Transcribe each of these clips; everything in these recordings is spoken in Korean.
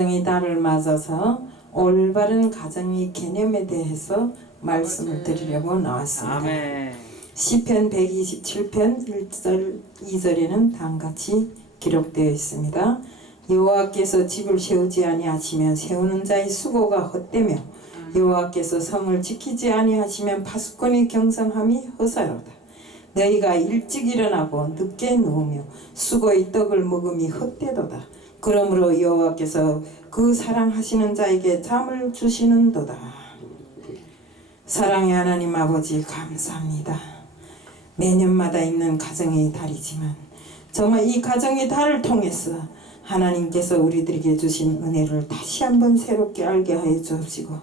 가정의 달을 맞아서 올바른 가정의 개념에 대해서 말씀을 드리려고 나왔습니다. 아멘. 시편 127편 1절 2절에는 다음같이 기록되어 있습니다. 여호와께서 집을 세우지 아니하시면 세우는 자의 수고가 헛되며 여호와께서 성을 지키지 아니하시면 파수꾼의 경성함이 허사로다. 너희가 일찍 일어나고 늦게 누우며 수고의 떡을 먹음이 헛되도다. 그러므로 여호와께서 그 사랑하시는 자에게 잠을 주시는도다. 사랑의 하나님 아버지 감사합니다. 매년마다 있는 가정의 달이지만 정말 이 가정의 달을 통해서 하나님께서 우리들에게 주신 은혜를 다시 한번 새롭게 알게 하여 주옵시고,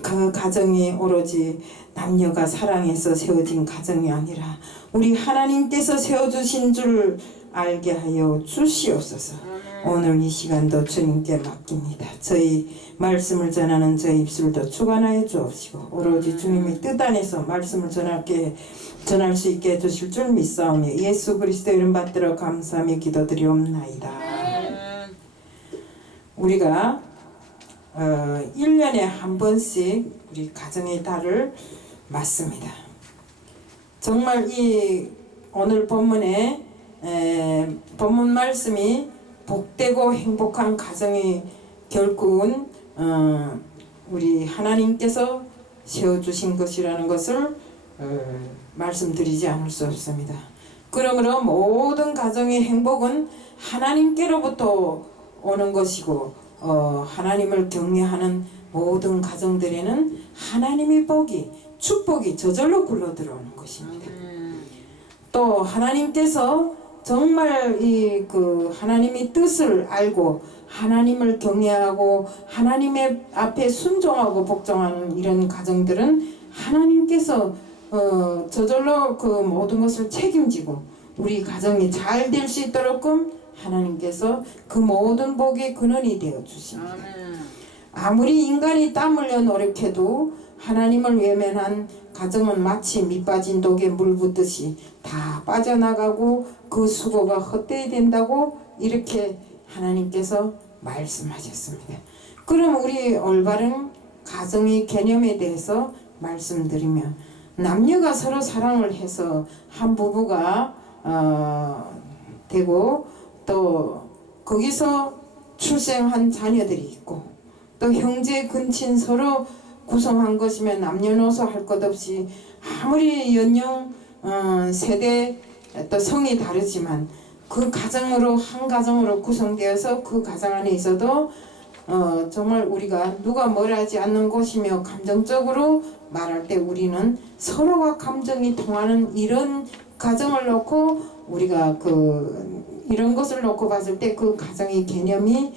그 가정이 오로지 남녀가 사랑해서 세워진 가정이 아니라 우리 하나님께서 세워주신 줄 알게 하여 주시옵소서. 오늘 이 시간도 주님께 맡깁니다. 저희 말씀을 전하는 저희 입술도 주관하여 주옵시고, 오로지 주님의 뜻 안에서 말씀을 전할 수 있게 해주실 줄 믿사오며 예수 그리스도 이름 받들어 감사하며 기도드리옵나이다. 우리가 1년에 한 번씩 우리 가정의 달을 맞습니다. 정말 이 오늘 본문에 본문 말씀이 복되고 행복한 가정이 결국은 우리 하나님께서 세워주신 것이라는 것을 말씀드리지 않을 수 없습니다. 그러므로 모든 가정의 행복은 하나님께로부터 오는 것이고, 하나님을 경외하는 모든 가정들에는 하나님의 복이, 축복이 저절로 굴러 들어오는 것입니다. 또 하나님께서 정말 하나님의 뜻을 알고 하나님을 경외하고 하나님의 앞에 순종하고 복종하는 이런 가정들은 하나님께서 저절로 그 모든 것을 책임지고 우리 가정이 잘 될 수 있도록 하나님께서 그 모든 복의 근원이 되어 주십니다. 아무리 인간이 땀 흘려 노력해도 하나님을 외면한 가정은 마치 밑빠진 독에 물 붓듯이 다 빠져나가고 그 수고가 헛되이 된다고 이렇게 하나님께서 말씀하셨습니다. 그럼 우리 올바른 가정의 개념에 대해서 말씀드리면, 남녀가 서로 사랑을 해서 한 부부가 되고 또 거기서 출생한 자녀들이 있고 또 형제 근친 서로 구성한 것이면 남녀노소 할 것 없이 아무리 연령 세대 또 성이 다르지만 그 가정으로 한 가정으로 구성되어서 그 가정 안에 있어도 정말 우리가 누가 뭘 하지 않는 곳이며 감정적으로 말할 때 우리는 서로가 감정이 통하는 이런 가정을 놓고 우리가 이런 것을 놓고 봤을 때 그 가정의 개념이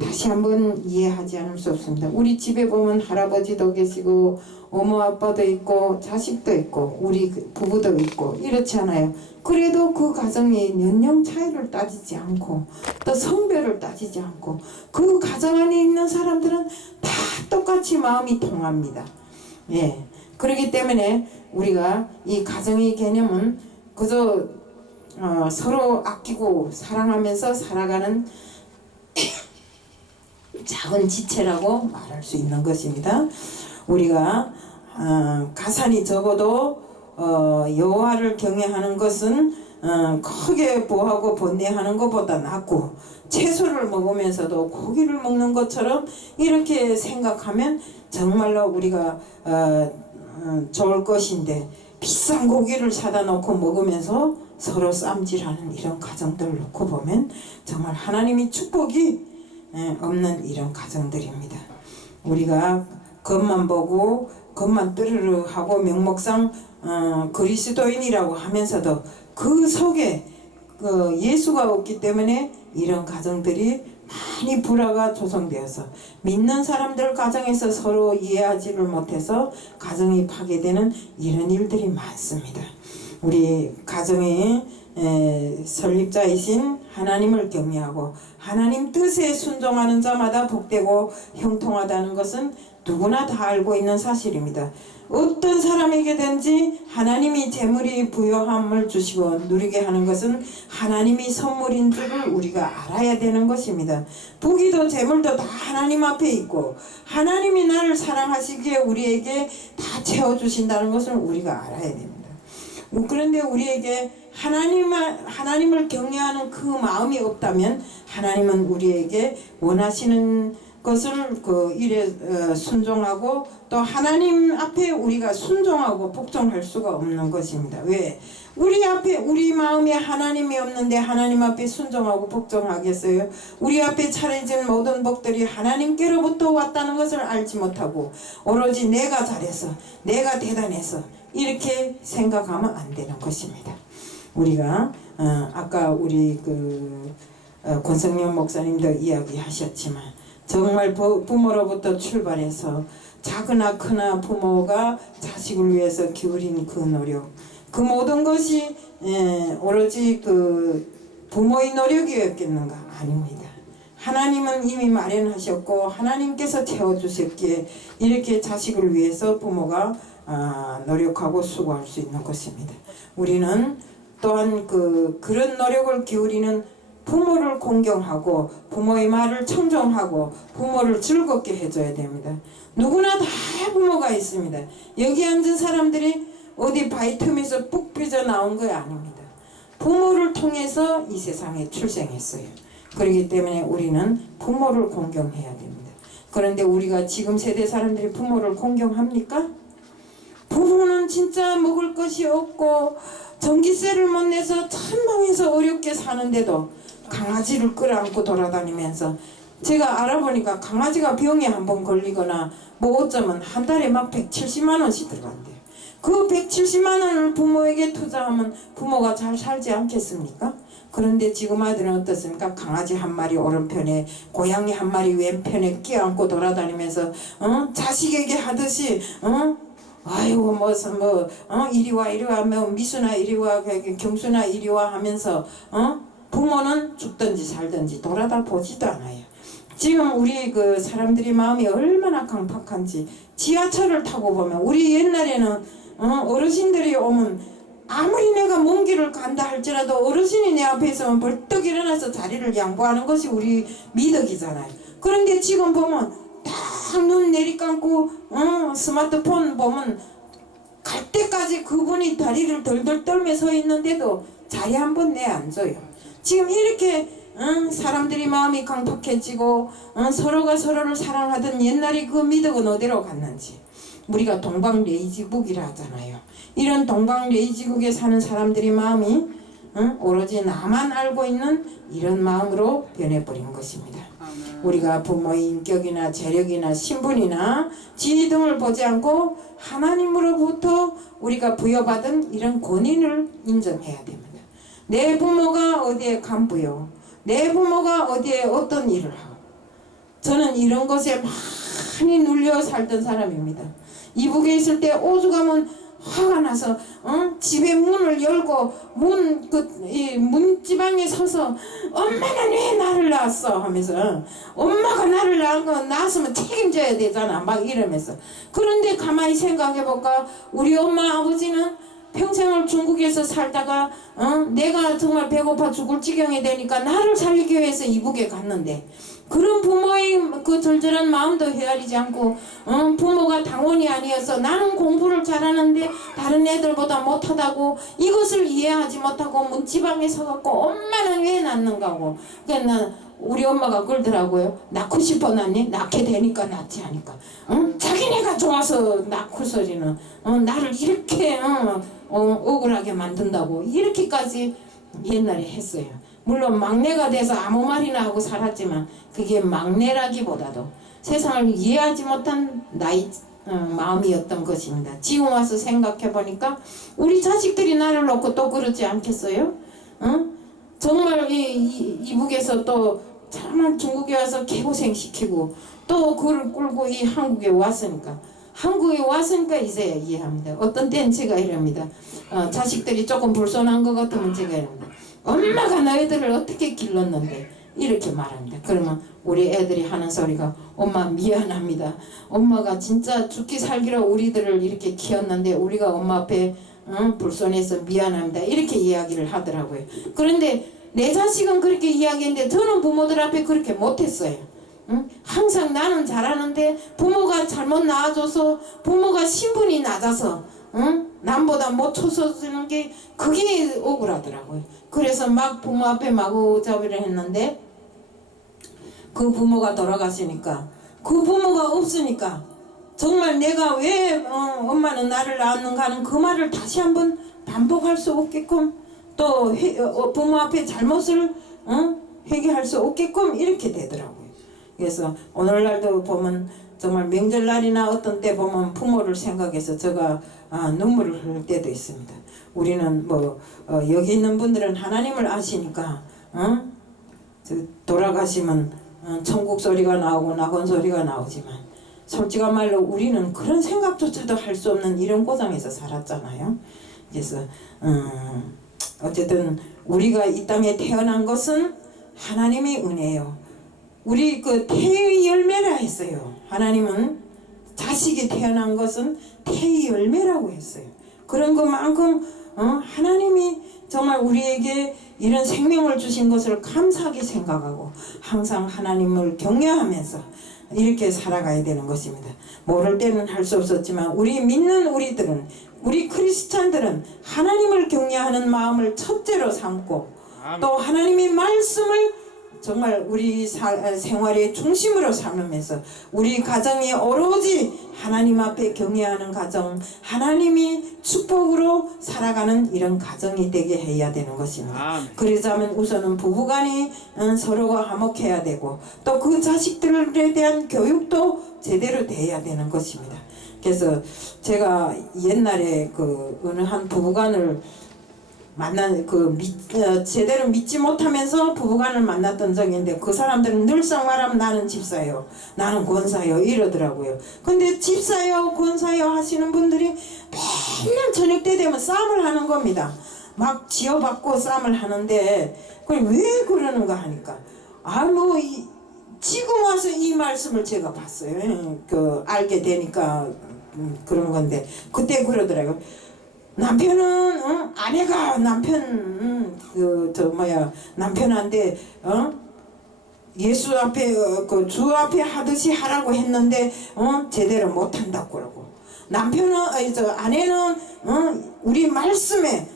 다시 한번 이해하지 않을 수 없습니다. 우리 집에 보면 할아버지도 계시고 어머 아빠도 있고 자식도 있고 우리 부부도 있고 이렇지 않아요. 그래도 그 가정이 연령 차이를 따지지 않고 또 성별을 따지지 않고 그 가정 안에 있는 사람들은 다 똑같이 마음이 통합니다. 예. 그렇기 때문에 우리가 이 가정의 개념은 그저 서로 아끼고 사랑하면서 살아가는 작은 지체라고 말할 수 있는 것입니다. 우리가 가산이 적어도 여호와를 경외하는 것은 크게 보하고 번뇌하는 것보다 낫고, 채소를 먹으면서도 고기를 먹는 것처럼 이렇게 생각하면 정말로 우리가 좋을 것인데, 비싼 고기를 사다 놓고 먹으면서 서로 쌈질하는 이런 가정들을 놓고 보면 정말 하나님의 축복이 없는 이런 가정들입니다. 우리가 겉만 보고 겉만 뜨르르 하고 명목상 그리스도인이라고 하면서도 그 속에 예수가 없기 때문에 이런 가정들이 많이 불화가 조성되어서 믿는 사람들 가정에서 서로 이해하지를 못해서 가정이 파괴되는 이런 일들이 많습니다. 우리 가정이 설립자이신 하나님을 경외하고 하나님 뜻에 순종하는 자마다 복되고 형통하다는 것은 누구나 다 알고 있는 사실입니다. 어떤 사람에게든지 하나님이 재물이 부요함을 주시고 누리게 하는 것은 하나님이 선물인 줄을 우리가 알아야 되는 것입니다. 부귀도 재물도 다 하나님 앞에 있고 하나님이 나를 사랑하시기에 우리에게 다 채워주신다는 것을 우리가 알아야 됩니다. 그런데 우리에게 하나님을 경외하는 그 마음이 없다면 하나님은 우리에게 원하시는 것을 일에 순종하고 또 하나님 앞에 우리가 순종하고 복종할 수가 없는 것입니다. 왜? 우리 마음에 하나님이 없는데 하나님 앞에 순종하고 복종하겠어요? 우리 앞에 차려진 모든 복들이 하나님께로부터 왔다는 것을 알지 못하고 오로지 내가 잘해서 내가 대단해서 이렇게 생각하면 안 되는 것입니다. 우리가 아까 우리 권성령 목사님도 이야기하셨지만 정말 부모로부터 출발해서 작으나 크나 부모가 자식을 위해서 기울인 그 노력, 그 모든 것이 오로지 부모의 노력이었겠는가? 아닙니다. 하나님은 이미 마련하셨고 하나님께서 채워주셨기에 이렇게 자식을 위해서 부모가 노력하고 수고할 수 있는 것입니다. 우리는 또한 그런 노력을 기울이는 부모를 공경하고 부모의 말을 청종하고 부모를 즐겁게 해줘야 됩니다. 누구나 다 부모가 있습니다. 여기 앉은 사람들이 어디 바위 틈에서 푹 삐져나온 거 아닙니다. 부모를 통해서 이 세상에 출생했어요. 그렇기 때문에 우리는 부모를 공경해야 됩니다. 그런데 우리가 지금 세대 사람들이 부모를 공경합니까? 부모는 진짜 먹을 것이 없고 전기세를 못 내서 천방에서 어렵게 사는데도 강아지를 끌어안고 돌아다니면서 제가 알아보니까 강아지가 병에 한번 걸리거나 뭐 어쩌면 한 달에 막 170만 원씩 들어간대요. 그 170만 원을 부모에게 투자하면 부모가 잘 살지 않겠습니까? 그런데 지금 아들은 어떻습니까? 강아지 한 마리 오른편에 고양이 한 마리 왼편에 끼안고 돌아다니면서 자식에게 하듯이 아이고 이리 와 하면 미수나 이리 와 경수나 이리 와 하면서 부모는 죽든지 살든지 돌아다 보지도 않아요. 지금 우리 사람들이 마음이 얼마나 강팍한지 지하철을 타고 보면 우리 옛날에는 어르신들이 오면 아무리 내가 먼 길을 간다 할지라도 어르신이 내 앞에 있으면 벌떡 일어나서 자리를 양보하는 것이 우리 미덕이잖아요. 그런데 지금 보면 딱 눈 내리감고 스마트폰 보면 갈 때까지 그분이 다리를 덜덜 떨며 서 있는데도 자리 한 번 내앉아요. 지금 이렇게 사람들이 마음이 강팍해지고 서로가 서로를 사랑하던 옛날의 그 미덕은 어디로 갔는지 우리가 동방레이지국이라 하잖아요. 이런 동방레이지국에 사는 사람들이 마음이 오로지 나만 알고 있는 이런 마음으로 변해버린 것입니다. 우리가 부모의 인격이나 재력이나 신분이나 지위 등을 보지 않고 하나님으로부터 우리가 부여받은 이런 권위를 인정해야 됩니다. 내 부모가 어디에 간부요, 내 부모가 어디에 어떤 일을 하고, 저는 이런 것에 많이 눌려 살던 사람입니다. 이북에 있을 때 오죽하면 화가 나서 집에 문을 열고 문지방에 서서 엄마는 왜 나를 낳았어 하면서 엄마가 나를 낳았으면 책임져야 되잖아 막 이러면서. 그런데 가만히 생각해볼까, 우리 엄마 아버지는 평생을 중국에서 살다가 내가 정말 배고파 죽을 지경이 되니까 나를 살리기 위해서 이북에 갔는데 그런 부모의 그 절절한 마음도 헤아리지 않고 부모가 당원이 아니어서 나는 공부를 잘하는데 다른 애들보다 못하다고 이것을 이해하지 못하고 문지방에 서갖고 엄마는 왜 낳는가 하고. 그러니까 우리 엄마가 그러더라고요. 낳고 싶어 낳니? 낳게 되니까 낳지 않을까. 자기네가 좋아서 낳고서리는 나를 이렇게 억울하게 만든다고 이렇게까지 옛날에 했어요. 물론 막내가 돼서 아무 말이나 하고 살았지만 그게 막내라기보다도 세상을 이해하지 못한 마음이었던 것입니다. 지금 와서 생각해보니까 우리 자식들이 나를 놓고 또 그러지 않겠어요? 정말 이북에서 또 참한 중국에 와서 개고생시키고 또 그를 끌고 이 한국에 왔으니까 한국에 왔으니까 이제야 이해합니다. 어떤 때는 제가 이럽니다. 자식들이 조금 불손한 것 같으면 제가 이럽니다. 엄마가 너희들을 어떻게 길렀는데 이렇게 말합니다. 그러면 우리 애들이 하는 소리가 엄마 미안합니다. 엄마가 진짜 죽기 살기로 우리들을 이렇게 키웠는데 우리가 엄마 앞에 불손해서 미안합니다. 이렇게 이야기를 하더라고요. 그런데 내 자식은 그렇게 이야기했는데 저는 부모들 앞에 그렇게 못했어요. 항상 나는 잘하는데 부모가 잘못 낳아줘서 부모가 신분이 낮아서 남보다 못 쳐서주는 게 그게 억울하더라고요. 그래서 막 부모 앞에 마구잡이를 했는데 그 부모가 돌아가시니까 그 부모가 없으니까 정말 내가 왜 엄마는 나를 낳았는가 하는 그 말을 다시 한번 반복할 수 없게끔 또 부모 앞에 잘못을 회개할 수 없게끔 이렇게 되더라고요. 그래서 오늘날도 보면 정말 명절날이나 어떤 때 보면 부모를 생각해서 제가 눈물을 흘릴 때도 있습니다. 우리는 뭐 여기 있는 분들은 하나님을 아시니까 돌아가시면 천국 소리가 나오고 낙원 소리가 나오지만 솔직한 말로 우리는 그런 생각조차도 할 수 없는 이런 고장에서 살았잖아요. 그래서 어쨌든 우리가 이 땅에 태어난 것은 하나님의 은혜예요. 우리 그 태의 열매라 했어요. 하나님은 자식이 태어난 것은 태의 열매라고 했어요. 그런 것만큼 하나님이 정말 우리에게 이런 생명을 주신 것을 감사하게 생각하고 항상 하나님을 경외하면서 이렇게 살아가야 되는 것입니다. 모를 때는 할 수 없었지만 우리 믿는 우리 크리스찬들은 하나님을 경외하는 마음을 첫째로 삼고 또 하나님의 말씀을 정말 우리 생활의 중심으로 삼으면서 우리 가정이 오로지 하나님 앞에 경외하는 가정, 하나님이 축복으로 살아가는 이런 가정이 되게 해야 되는 것입니다. 그러자면 우선은 부부간이 서로가 화목해야 되고 또 그 자식들에 대한 교육도 제대로 돼야 되는 것입니다. 그래서 제가 옛날에 그 어느 한 부부간을 제대로 믿지 못하면서 부부간을 만났던 적이 있는데 그 사람들은 늘상 말하면 나는 집사요, 나는 권사요 이러더라고요. 근데 집사요, 권사요 하시는 분들이 맨날 저녁 때 되면 싸움을 하는 겁니다. 막 지어받고 싸움을 하는데 왜 그러는가 하니까 지금 와서 이 말씀을 제가 봤어요. 알게 되니까 그런 건데 그때 그러더라고요. 남편은 아내가 남편한테 예수 앞에 주 앞에 하듯이 하라고 했는데 제대로 못한다고 그러고 남편은 아내는 우리 말씀에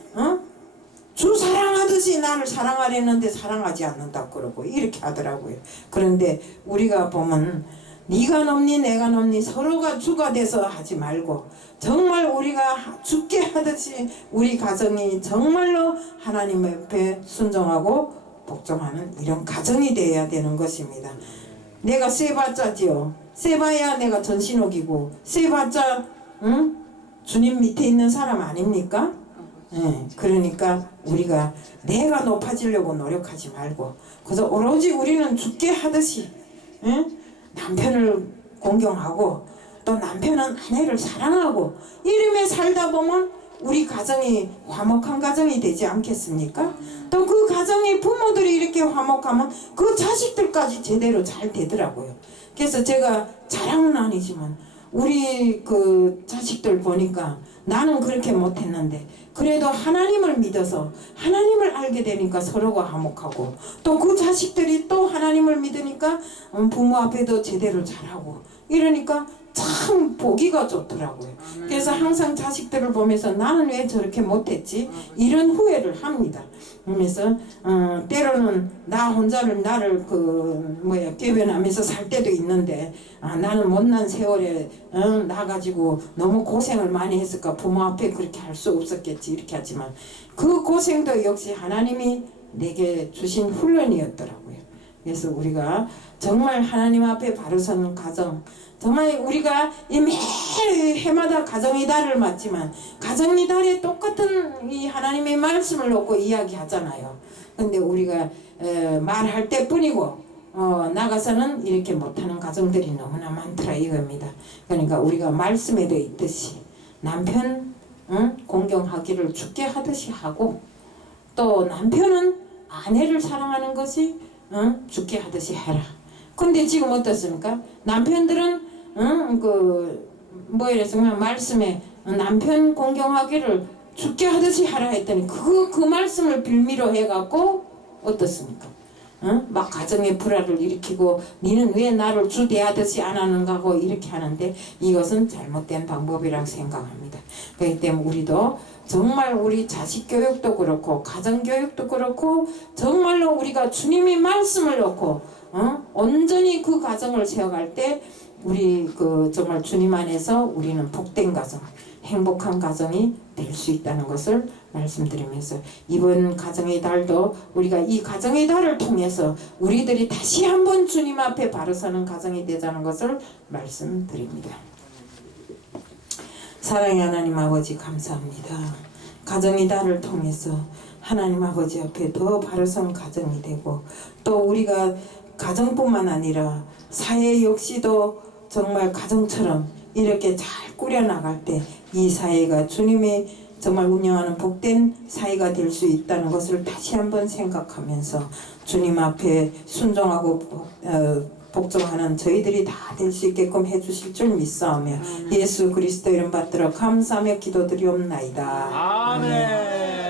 주 사랑하듯이 나를 사랑하려는데 사랑하지 않는다고 그러고 이렇게 하더라고요. 그런데 우리가 보면 네가 넘니 내가 넘니 서로가 주가 돼서 하지 말고 정말 우리가 죽게 하듯이 우리 가정이 정말로 하나님 앞에 순종하고 복종하는 이런 가정이 되어야 되는 것입니다. 내가 세봤자지요. 세봐야 내가 전신옥이고 세봤자 주님 밑에 있는 사람 아닙니까? 그러니까 우리가 내가 높아지려고 노력하지 말고 그래서 오로지 우리는 죽게 하듯이 남편을 공경하고 또 남편은 아내를 사랑하고 이름에 살다 보면 우리 가정이 화목한 가정이 되지 않겠습니까? 또 그 가정의 부모들이 이렇게 화목하면 그 자식들까지 제대로 잘 되더라고요. 그래서 제가 자랑은 아니지만 우리 그 자식들 보니까 나는 그렇게 못했는데 그래도 하나님을 믿어서 하나님을 알게 되니까 서로가 화목하고 또 그 자식들이 또 하나님을 믿으니까 부모 앞에도 제대로 잘하고 이러니까 참 보기가 좋더라고요. 그래서 항상 자식들을 보면서 나는 왜 저렇게 못했지? 이런 후회를 합니다. 그래서 때로는 나 혼자를 나를 궤변하면서 살 때도 있는데 나는 못난 세월에 나가지고 너무 고생을 많이 했을까 부모 앞에 그렇게 할 수 없었겠지 이렇게 하지만 그 고생도 역시 하나님이 내게 주신 훈련이었더라고요. 그래서 우리가 정말 하나님 앞에 바로 서는 가정 정말 우리가 이 매일 해마다 가정의 달을 맞지만 가정의 달에 똑같은 이 하나님의 말씀을 놓고 이야기하잖아요. 근데 우리가 말할 때뿐이고 나가서는 이렇게 못하는 가정들이 너무나 많더라 이겁니다. 그러니까 우리가 말씀에도 있듯이 남편 공경하기를 주께 하듯이 하고 또 남편은 아내를 사랑하는 것이 주께 하듯이 해라. 근데 지금 어떻습니까? 남편들은 이래서 말씀에 남편 공경하기를 주께 하듯이 하라 했더니 그 말씀을 빌미로 해갖고 어떻습니까? 막 가정의 불화를 일으키고 니는 왜 나를 주 대하듯이 안 하는가 하고 이렇게 하는데 이것은 잘못된 방법이라고 생각합니다. 그렇기 때문에 우리도 정말 우리 자식 교육도 그렇고 가정 교육도 그렇고 정말로 우리가 주님이 말씀을 놓고 온전히 그 가정을 세워갈 때 우리 정말 주님 안에서 우리는 복된 가정, 행복한 가정이 될 수 있다는 것을 말씀드리면서 이번 가정의 달도 우리가 이 가정의 달을 통해서 우리들이 다시 한번 주님 앞에 바로 서는 가정이 되자는 것을 말씀드립니다. 사랑의 하나님 아버지 감사합니다. 가정의 달을 통해서 하나님 아버지 앞에 더 바로 선 가정이 되고 또 우리가 가정뿐만 아니라 사회 역시도 정말 가정처럼 이렇게 잘 꾸려나갈 때 이 사회가 주님의 정말 운영하는 복된 사회가 될 수 있다는 것을 다시 한번 생각하면서 주님 앞에 순종하고 복종하는 저희들이 다 될 수 있게끔 해주실 줄 믿사오며 예수 그리스도 이름 받들어 감사하며 기도드리옵나이다. 아멘.